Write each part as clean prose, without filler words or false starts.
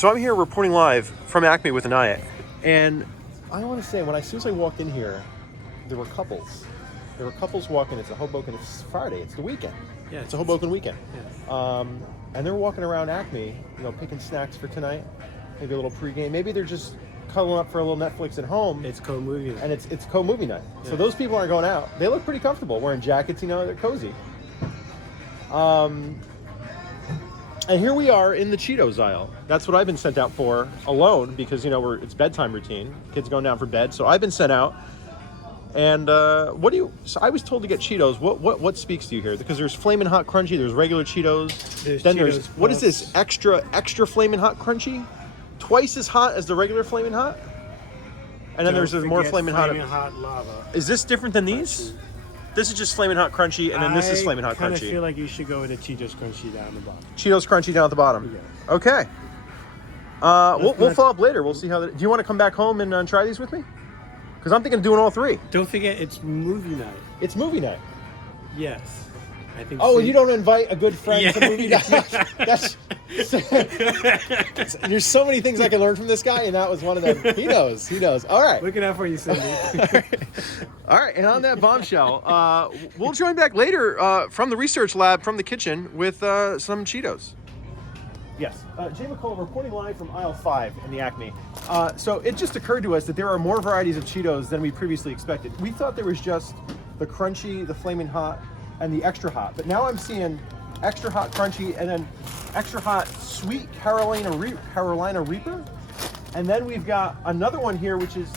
So I'm here reporting live from Acme with Anaya, and I want to say, as soon as I walked in here, there were couples. There were couples walking. It's a Hoboken. It's Friday. It's the weekend. Yeah, it's a Hoboken weekend. Yeah. And they're walking around Acme, picking snacks for tonight. Maybe a little pregame. Maybe they're just cuddling up for a little Netflix at home. It's co-movie night. And it's co-movie night. Yeah. So those people aren't going out. They look pretty comfortable wearing jackets. They're cozy. And here we are in the Cheetos aisle. That's what I've been sent out for alone because, it's bedtime routine. Kids going down for bed. So I've been sent out. And so I was told to get Cheetos. What speaks to you here? Because there's Flamin' Hot Crunchy, there's regular Cheetos. There's what is this? Extra Flamin' Hot Crunchy? Twice as hot as the regular Flamin' Hot? And then there's more Flamin' Hot Lava. Is this different than these? This is just Flamin' Hot Crunchy, and then this is Flamin' Hot Crunchy. I kind of feel like you should go with the Cheetos Crunchy down the bottom. Cheetos Crunchy down at the bottom. Yeah. Okay. We'll follow up later. We'll see how. Do you want to come back home and try these with me? Because I'm thinking of doing all three. Don't forget, it's movie night. It's movie night. Yes. I think. Oh, and you don't invite a good friend to movie night. That's there's so many things I can learn from this guy, and that was one of them. He knows. All right. Looking out for you, Cindy. All right, and on that bombshell, we'll join back later from the research lab, from the kitchen, with some Cheetos. Yes, Jmikola reporting live from aisle 5 in the Acme. So it just occurred to us that there are more varieties of Cheetos than we previously expected. We thought there was just the crunchy, the flaming hot, and the extra hot. But now I'm seeing extra hot crunchy and then extra hot sweet Carolina Reaper. And then we've got another one here, which is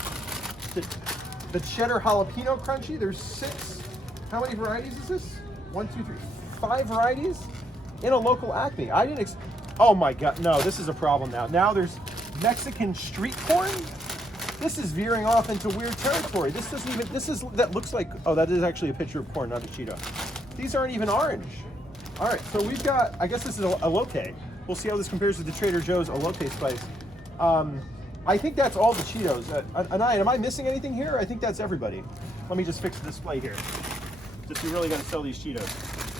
the cheddar jalapeno crunchy. There's 6. How many varieties is this? 1, 2, 3, 5 varieties in a local Acme. I didn't. Oh my God, no, this is a problem now. Now there's Mexican street corn. This is veering off into weird territory. That looks like, oh, that is actually a picture of corn, not a Cheeto. These aren't even orange. All right, so we've got, I guess this is elote. We'll see how this compares to the Trader Joe's elote spice. I think that's all the Cheetos. Anaya, am I missing anything here? I think that's everybody. Let me just fix the display here. Just we really got to sell these Cheetos.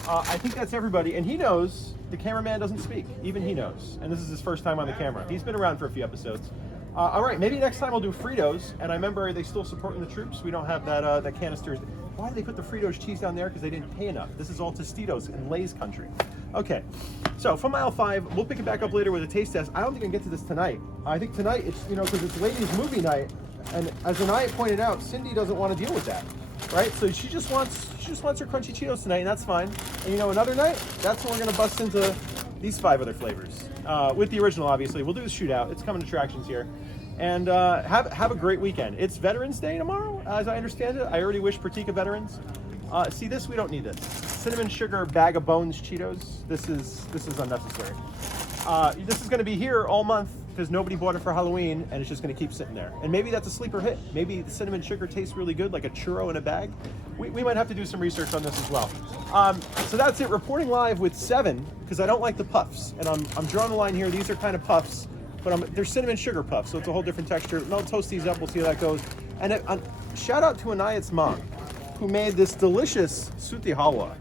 I think that's everybody, and he knows. The cameraman doesn't speak. Even he knows. And this is his first time on the camera. He's been around for a few episodes. All right, maybe next time we'll do Fritos. And I remember, are they still supporting the troops? We don't have that canister. Why did they put the Fritos cheese down there? Because they didn't pay enough. This is all Tostitos in Lay's country. Okay, so from aisle 5, we'll pick it back up later with a taste test. I don't think I can get to this tonight. I think tonight, it's because it's ladies' movie night. And as Anaya pointed out, Cindy doesn't want to deal with that. Right, so she just wants her crunchy Cheetos tonight, and that's fine. And another night, that's when we're gonna bust into these 5 other flavors with the original. Obviously, we'll do the shootout. It's coming to attractions here, and have a great weekend. It's Veterans Day tomorrow, as I understand it. I already wish Pratika veterans. See this? We don't need this. Cinnamon sugar bag of bones Cheetos. This is unnecessary. This is gonna be here all month, because nobody bought it for Halloween, and it's just going to keep sitting there. And maybe that's a sleeper hit. Maybe the cinnamon sugar tastes really good, like a churro in a bag. We might have to do some research on this as well. So that's it. Reporting live with 7, because I don't like the puffs. And I'm drawing the line here. These are kind of puffs, but they're cinnamon sugar puffs, so it's a whole different texture. And I'll toast these up. We'll see how that goes. And shout out to Anaya's mom, who made this delicious suti halwa,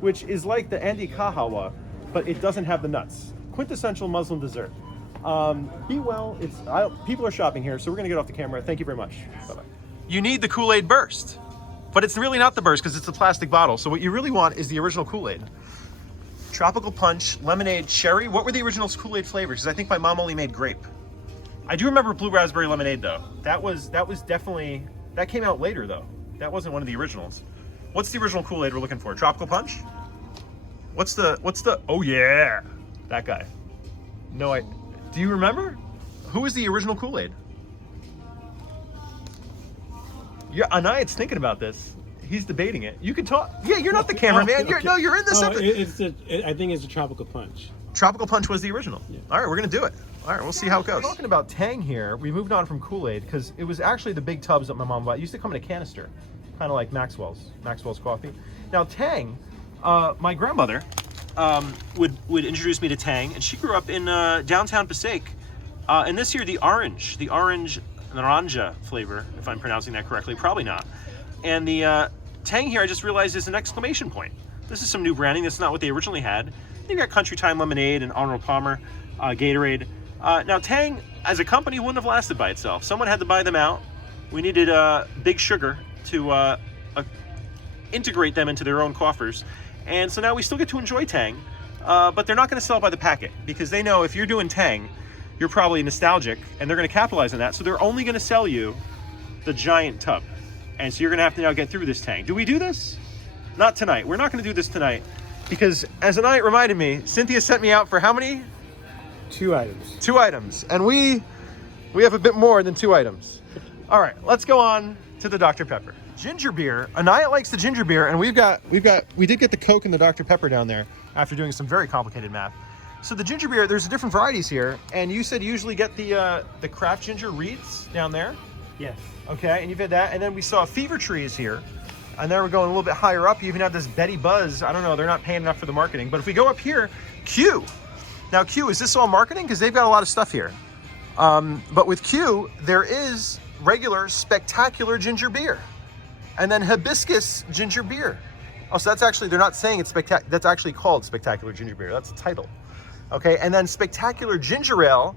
which is like the Andi Ka halwa, but it doesn't have the nuts. Quintessential Muslim dessert. Be well. People are shopping here, so we're gonna get off the camera. Thank you very much. Bye-bye. You need the Kool-Aid Burst, but it's really not the Burst because it's a plastic bottle. So what you really want is the original Kool-Aid. Tropical Punch, lemonade, cherry. What were the original Kool-Aid flavors? Because I think my mom only made grape. I do remember blue raspberry lemonade though. That was definitely, that came out later though. That wasn't one of the originals. What's the original Kool-Aid we're looking for? Tropical Punch? What's the, oh yeah, that guy. No, do you remember? Who was the original Kool-Aid? Yeah, Anaya's thinking about this. He's debating it. You can talk. Yeah, you're not the cameraman. Okay. You're in this. I think it's a Tropical Punch. Tropical Punch was the original. Yeah. All right, we're gonna do it. All right, we'll see how it goes. Talking about Tang here, we moved on from Kool-Aid because it was actually the big tubs that my mom bought. It used to come in a canister, kind of like Maxwell's coffee. Now Tang, my grandmother would introduce me to Tang, and she grew up in downtown Passaic. And this year, the orange naranja flavor, if I'm pronouncing that correctly, probably not. And the Tang here, I just realized, is an exclamation point. This is some new branding. That's not what they originally had. They've got Country Time Lemonade and Arnold Palmer, Gatorade. Now, Tang, as a company, wouldn't have lasted by itself. Someone had to buy them out. We needed Big Sugar to integrate them into their own coffers. And so now we still get to enjoy Tang, but they're not going to sell by the packet because they know if you're doing Tang, you're probably nostalgic, and they're going to capitalize on that. So they're only going to sell you the giant tub. And so you're going to have to now get through this Tang. Do we do this? Not tonight. We're not going to do this tonight because, as Anait reminded me, Cynthia sent me out for how many? 2 items. 2 items. And we have a bit more than 2 items. All right, let's go on to the Dr. Pepper. Ginger beer. Anaya likes the ginger beer, and we did get the Coke and the Dr. Pepper down there after doing some very complicated math. So the ginger beer, there's different varieties here, and you said you usually get the craft ginger reeds down there. Yes. Okay, and you've had that, and then we saw Fever Tree is here, and then we're going a little bit higher up. You even have this Betty Buzz. I don't know, they're not paying enough for the marketing, but if we go up here, Q. Now Q, is this all marketing? Because they've got a lot of stuff here. But with Q, there is regular spectacular ginger beer, and then hibiscus ginger beer. Oh, so that's actually, they're not saying it's spectacular, that's actually called spectacular ginger beer. That's the title. Okay, and then spectacular ginger ale,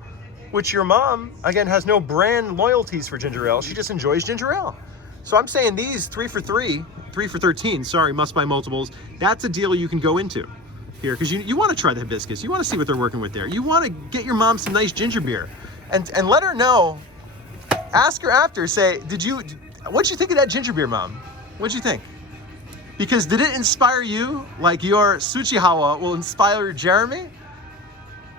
which your mom, again, has no brand loyalties for ginger ale. She just enjoys ginger ale. So I'm saying these 3 for 3, 3 for 13, sorry, must buy multiples. That's a deal you can go into here because you want to try the hibiscus. You want to see what they're working with there. You want to get your mom some nice ginger beer and let her know. Ask her after, say, what'd you think of that ginger beer, Mom? What'd you think? Because did it inspire you like your Tsuchihawa will inspire Jeremy?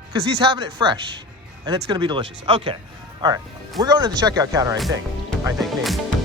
Because he's having it fresh, and it's going to be delicious. Okay, all right. We're going to the checkout counter, I think maybe.